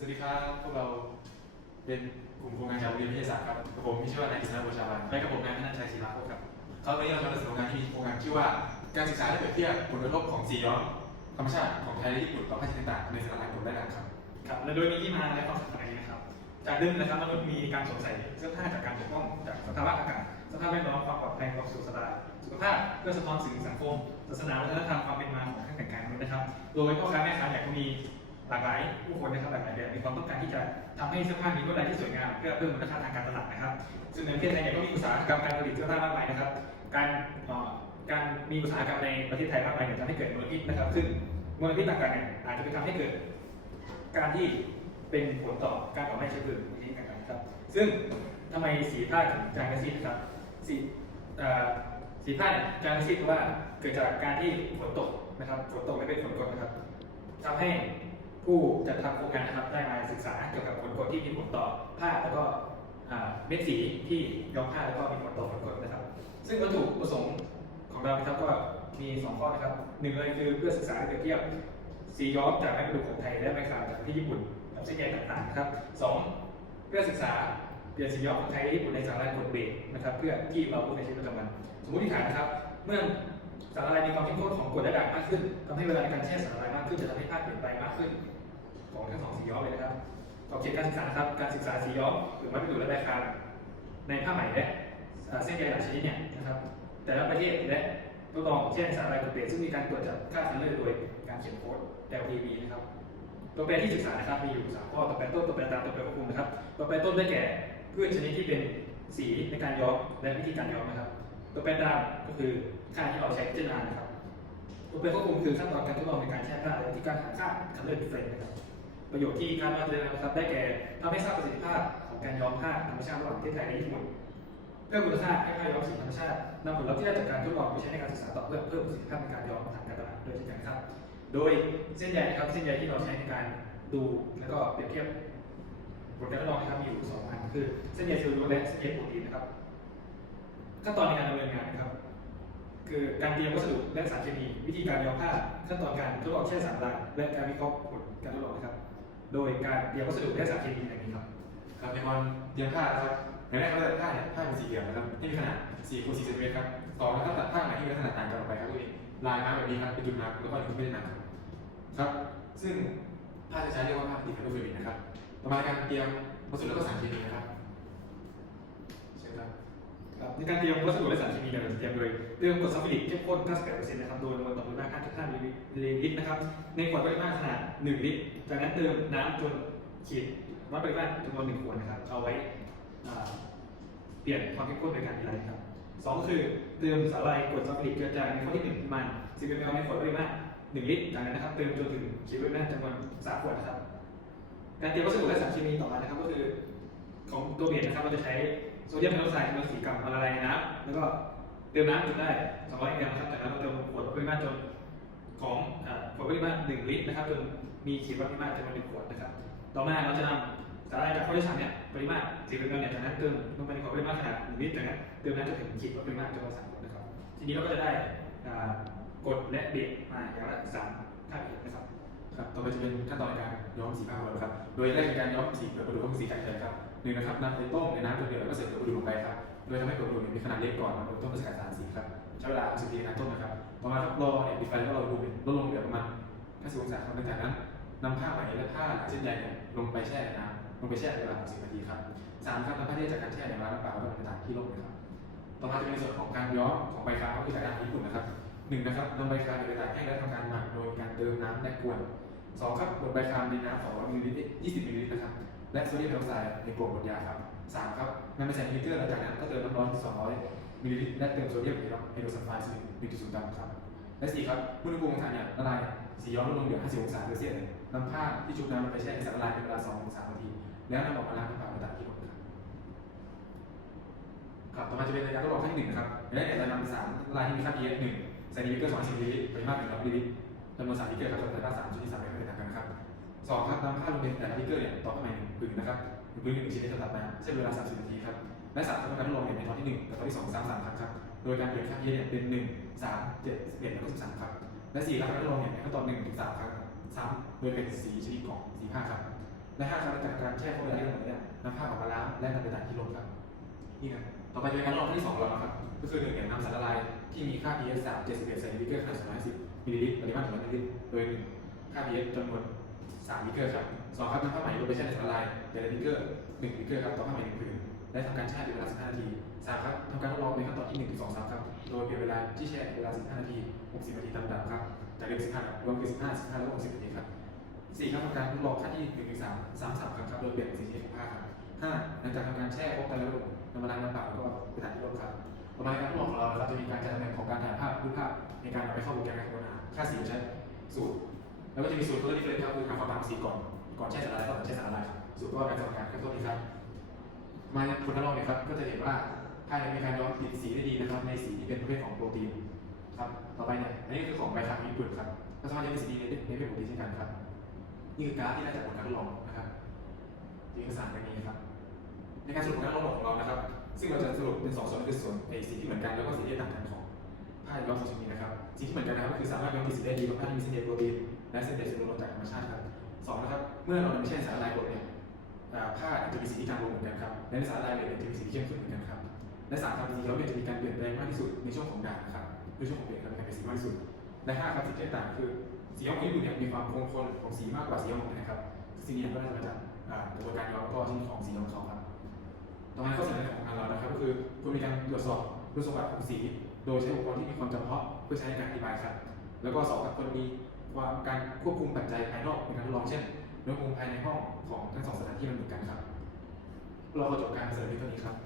สวัสดีครับ พวกเราเป็นกลุ่มโครงงานจากโรงเรียนวิทยาศาสตร์ครับกับผมมีชื่อว่านายกฤษณะบัวชาวันและกับผมนายธนชัยศิลาโภคครับครับวันนี้เราจะมาสรุปงานที่มีโครงงานชื่อว่า การศึกษาและเปรียบเทียบผลกระทบของสีย้อมธรรมชาติของไทยและญี่ปุ่นต่อภาคต่างๆในสถานการณ์ผลได้กันครับ ครับและโดยมีที่มาและความสำคัญอย่างนี้นะครับ จากเดิมนะครับมนุษย์มีการสวมใส่เสื้อผ้าจากการปกป้องจากสภาวะอากาศสภาพแวดล้อมความปลอดภัยความสุขสบายสุขภาพเพื่อสะท้อนสื่อสังคมศาสนาวัฒนธรรมความเป็นมาของเครื่องแต่งกายนะครับ โดยพ่อค้าแม่ค้าเนี่ยก็มี หลากหลายผู้คนนะครับหลากหลายแบบมีความต้องการที่จะทำให้เสื้อผ้ามีลวดลายที่สวยงามเพื่อเพิ่มมูลค่าทางการตลาดนะครับ ซึ่งในประเทศไทยเนี่ยก็มีอุตสาหกรรมการผลิตเสื้อผ้ามากมายนะครับ การการมีอุตสาหกรรมในประเทศไทยมากมายเนี่ยทำให้เกิดมลพิษนะครับ ซึ่งมลพิษต่างๆเนี่ยอาจจะไปทำให้เกิด การที่เป็นผลต่อการเผาไหม้เชื้อเพลิงในที่ต่างๆนะครับ ซึ่งทำไมสีผ้าถึงจางกระซิบนะครับสีเอ่อสีผ้าเนี่ยจางกระซิบเพราะว่าเกิดจากการที่ฝนตกนะครับฝนตกไม่เป็นฝนกรดนะครับทำให้ ผู้จัดทำโครงการนะครับได้มาศึกษาเกี่ยวกับฝนกดที่มีผลต่อผ้าแล้วก็เม็ดสีที่ย้อมผ้าแล้วก็มีผลต่อฝนกดนะครับ ซึ่งวัตถุประสงค์ของเรานะครับก็มีสองข้อนะครับหนึ่งเลยคือเพื่อศึกษาเปรียบเทียบสีย้อมจากไม้ประดูกของไทยและไม้ขาวจากที่ญี่ปุ่นกับเส้นใยต่างๆนะครับสองเพื่อศึกษาเปลี่ยนสีย้อมของไทยและญี่ปุ่นในสารละลายกรดเบรกนะครับ เพื่อที่เราพูดในชีวิตประจำวัน สมมติฐานนะครับ เมื่อ สารละลายมีความเข้มข้นของกรดและด่างมากขึ้นทำให้เวลาในการแช่สารละลายมากขึ้นจะทำให้ภาพเปลี่ยนแปลงมากขึ้น ของทั้งสองสีย้อมเลยนะครับขอบเขตการศึกษาครับการศึกษาสีย้อมหรือไม้ประดูและไม้ขาวในผ้าไหมและเส้นใยหลายชนิดเนี่ยนะครับแต่ละประเทศและทดลองเช่นสารละลายกรดเบรกซึ่งมีการตรวจจับค่าคันเลอร์โดยการเขียนโค้ด LTV นะครับตัวแปรที่ศึกษานะครับมีอยู่สามข้อตัวแปรต้นตัวแปรตามตัวแปรควบคุมนะครับตัวแปรต้นได้แก่พืชชนิดที่เป็นสีในการย้อมและวิธีการย้อมนะครับ ตัวแปรตามก็คือ ค่าที่เราใช้พิจารณานะครับตัวแปควบคุมคือขั้นตอนการทดลองในการแช่ผ้าและวิธีการหาค่าคันเลอร์ดิเฟรนนะครับ ประโยชน์ที่คาดว่าจะได้รับนะครับ ได้แก่ทำให้ทราบประสิทธิภาพของการย้อมผ้าธรรมชาติระหว่างประเทศไทยและญี่ปุ่นเพิ่มมูลค่าให้ผ้าย้อมสีธรรมชาตินำผลลัพธ์ที่ได้จากการทดลองไปใช้ในการศึกษาต่อเพื่อเพิ่มประสิทธิภาพในการย้อมทางการตลาดด้วยเช่นกันครับ โดยเส้นใยนะครับเส้นใยที่เราใช้ในการดูแล้วก็เปรียบเทียบผลการทดลองนะครับมีอยู่สองอันคือเส้นใยเซลลูโลสและเส้นใยโปรตีนนะครับขั้นตอนในการ คือการเตรียมวัสดุและสารเคมี วิธีการย้อมผ้าขั้นตอนการทดลองแช่สารละลายและการวิเคราะห์ผลการทดลองนะครับ โดยการเตรียมวัสดุและสารเคมีอย่างนี้ครับครับในตอนเตรียมผ้านะครับอย่างแรกเราจะผ้าเนี่ยผ้าเป็นสีเหลืองนะครับที่มีขนาด4คูณ4เซนติเมตรครับสองนะครับตัดผ้าไหนที่มีขนาดต่างกันออกไปครับตัวเองลายมาแบบนี้ครับเป็นจุดมาแล้วก็จุดไม่ได้หนาครับครับ ซึ่งผ้าที่ใช้เรียกว่าผ้าติดกับตัวเบบีนะครับต่อมาการเตรียมวัสดุแล้วก็สารเคมีนะครับ ครับในการเตรียมวัสดุและสารเคมีเนี่ยเราจะเตรียมโดยเตรียมกรดซัลฟูริกเข้มข้น 98%นะครับโดยมวลต่อปริมาตร5.5มิลลิลิตรนะครับในขวดปริมาตรขนาด 1 ลิตร จากนั้นเติมน้ำจนขีดวัดปริมาตรจำนวน1ขวดนะครับเอาไว้เปลี่ยนความเข้มข้นโดยการดีไลน์ครับสองก็คือเติมสารละลายกรดซัลฟูริกเจือจางในข้อที่1ประมาณ10มลในขวดปริมาตร1ลิตร จากนั้นนะครับเติมจนถึงขีดปริมาตรจำนวน3ขวดนะครับการเตรียมวัสดุและสารเคมีต่อมานะครับก็คือของตัวเบสนะครับเราจะใช้ โซเดียมไฮดรอกไซด์จำนวน4กรัมมาละลายในน้ำแล้วก็เติมน้ำจนได้200มลนะครับจากนั้นเราเติมขวดปริมาตรจนของขวดปริมาตร1ลิตรนะครับจนมีขีดวัดปริมาตรจำนวน1ขวดนะครับ ต่อมาเราจะนำสารละลายจากข้อที่สามเนี่ยปริมาตร10มลเนี่ยจากนั้นเติมลงไปในขวดปริมาตรขนาด1ลิตรจากนั้นเติมน้ำจนถึงขีดวัดปริมาตรจำนวน3ขวดนะครับ ทีนี้เราก็จะได้กดและเบสมาอย่างละสามค่าเบสนะครับครับต่อไปจะเป็นขั้นตอนในการย้อมสีผ้าของเราครับ โดยแรกในการย้อมสีเปลือกประดูก็คือสีไก่เลยครับ นึ่งนะครับนำไปต้มในน้ำจนเดือดแล้วก็ใส่เปลือกประดูลงไปครับ โดยทำให้เปลือกประดูมีขนาดเล็กก่อนนำไปต้มเพื่อสกัดสารสีครับ ใช้เวลา60นาทีในการต้มนะครับ ต่อมาครับรอเนี่ยปิดไฟแล้วก็รออุณหภูลดลงเหลือประมาณ50องศาครับหลังจากนั้นนำผ้าไหมและผ้าเส้นใยเนี่ยลงไปแช่น้ำลงไปแช่ในเวลา60นาทีครับสามครับนำผ้าที่จากการแช่ในน้ำน้ำเปล่าแล้วก็นำไปตากที่ร่มนะครับ ต่อมาจะเป็นในส่วนของการย้อมของใบคาก็คือจากการญี่ปุ่นนะครับหนึ่งนะครับนำใบคาไปตากแห้งและทำการหมักโดยการเติมน้ำและกวนสองครับบดใบคาในน้ำ200มิลลิลิตร20มิลลิลิตรนะครับ และโซเดียมไฮดรอกไซด์ในกล่องบดยาครับสามครับนำไปใส่ในมิเตอร์แล้วจากนั้นก็เติมน้ำร้อน 200 มิลลิลิตรและเติมโซเดียมไฮดรอกไฮโดรซัลไฟด์1.0กรัมครับ และสี่ครับอุณหภูมิของถ่านเนี่ยละลายสีย้อมลดลงเหลือ 50 องศาเซลเซียสเลยนำผ้าที่ชุบน้ำไปแช่ในสารละลายเป็นเวลา2-3นาที แล้วนำออกมาล้างน้ำเปล่าไปตากที่ร่มครับครับต่อมาจะเป็นในการทดลองขั้นที่หนึ่งนะครับในนี่ยเรานำสารละลายที่มีค่า pH หนึ่งใส่ในมิเกอร์2 0มิลลิลิตรปริมาตร100มิลลิลิตรจำนวน3มิเกอร์ครับจำนวนแต่ละ3ชนิด3 สองครับนำผ้าลงในแต่ละมิเกอร์เนี่ยต่อเข้าไปหนึ่งผืนนะครับหนึ่งผืนหนึ่งชิ้นในสำหรับน้ำใช้เวลา 30 นาทีครับและสามครับการทดลองเนี่ยในตอนที่หนึ่งกับตอนที่สองสามสามครั้งครับโดยการเปลี่ยนค่า pH เนี่ยเป็นหนึ่งสามเจ็ดสิบเอ็ดแล้วก็สิบสามครับและสี่ครับการทดลองเนี่ยในขั้นตอนหนึ่งถึงสามครั้งซ้ำโดยเป็นสีชนิดของสีผ้าครับและห้าครับในการการแช่เข้อมูลที่เราเนี่ยนำผ้าออกมาล้างและนำไปตากที่ร่มครับนี่ครับต่อไปจะเป็นการลองที่สองเราครับก็คือหนึ่งเนี่ยนำสารละลายที่มีค่า pH 3 71ใส่ในบิกเกอร์ขนาด250มิลลิลิตรปริมาตร100มิลลิลิตรโดยค่า pH จำนวน 3บิเกอร์ครับสองครับนำผ้าไหมลงไปแช่ในสารละลายแต่ละบิกเกอร์1บิเกอร์ครับต่อผ้าไหมหนึ่งผืนและทำการแช่เป็นเวลา15นาทีสามครับทำการทดลองในขั้นตอนที่1ถึง2 3ครับ โดยเปลี่ยนเวลาที่แช่เวลา15นาที60นาทีตามลำดับครับจากเดิม15ครับรวมคือ15 15แล้วก็60นาทีครับสี่ครับทำการทดลองค่าที่หนึ่งถึงสามสามสามครั้งครับโดยเปลี่ยนสีที่ของผ้าครับห้าหลังจากทำการแช่ครบไปแล้วนำมาล้างน้ำเปล่าแล้วก็ไปถ่ายที่ร่มครับต่อมาในการทดลองของเรานะครับจะมีการจัดตำแหน่งของการถ่ายภาพรูปภาพในการนำไปเข้าโปรแกรมการคำนวณาค่าสีใช้สูตร แล้วก็จะมีสูตร color difference ครับคือหาความต่างสีก่อน ก่อนแช่สารละลายก่อนแช่สารละลายครับสูตรก็การสมการขั้นต้นนี้ครับ มาในผลทดลองเนี่ยครับก็จะเห็นว่าภายในมีการย้อมติดสีได้ดีนะครับ ในสีที่เป็นประเภทของโปรตีนครับต่อไปเนี่ยอันนี้คือของใบคาร์บญี่ปุ่นครับก็สามารถย้อมสีดีในในประเภทโปรตีนเช่นกันครับนี่คือกาฟที่ได้จากผลการทดลองนะครับเอกสารแบบนี้ครับ ในการสรุปผลการทดลองของเรานะครับ ซึ่งเราจะสรุปเป็นสองส่วนคือส่วนไอสีที่เหมือนกันแล้วก็สีที่ต่างกันของผ้าย้อมสองชนิดนะครับสีที่เหมือนกันนะครับก็คือสามารถย้อมติดสีได้ดีเพราะผ้าที่มีเส้นใยโปรตีน และเส้นใยเซลลูโลจากธรรมชาติครับสองนะครับ เมื่อเรานำไปแช่นสารละลายกรดเนี่ยอ่าผ้าจะมีสีที่จางลงเหมือนกันครับและในสารละลายเหลวจะมีสีที่เข้มข้นเหมือนกันครับและสามครับสีย้อมเนี่ยจะมีการเปลี่ยนแปลงมากที่สุดในช่วงของด่างครับในช่วงของเปลี่ยนครับในการเปลี่ยนสีมากที่สุดและห้าครับสิ่งที่แตกต่างคือสีของญี่ปุ่นเนี่ยมีความคงทนของสีมากกว่าสีย้อมของไทยครับซึ่งนี่ก็น่าจะมาจากกระบวนการย้อมก็ชนิดของสีของเขาครับต่อมาข้อเสนอของงานเรานะครับก็คือควรมีการตรวจสอบคุณสมบัติของสี โดยใช้อุปกรณ์ที่มีความจำเพาะเพื่อใช้ในการอธิบายครับ แล้วก็สองครับควรมี ความการควบคุมปัจจัยภายนอกในการทดลองเช่นอุณหภูมิภายในห้องของทั้งสองสถานที่มันเหมือนกันครับ เราก็จบการเสนอเพียงเท่านี้ครับ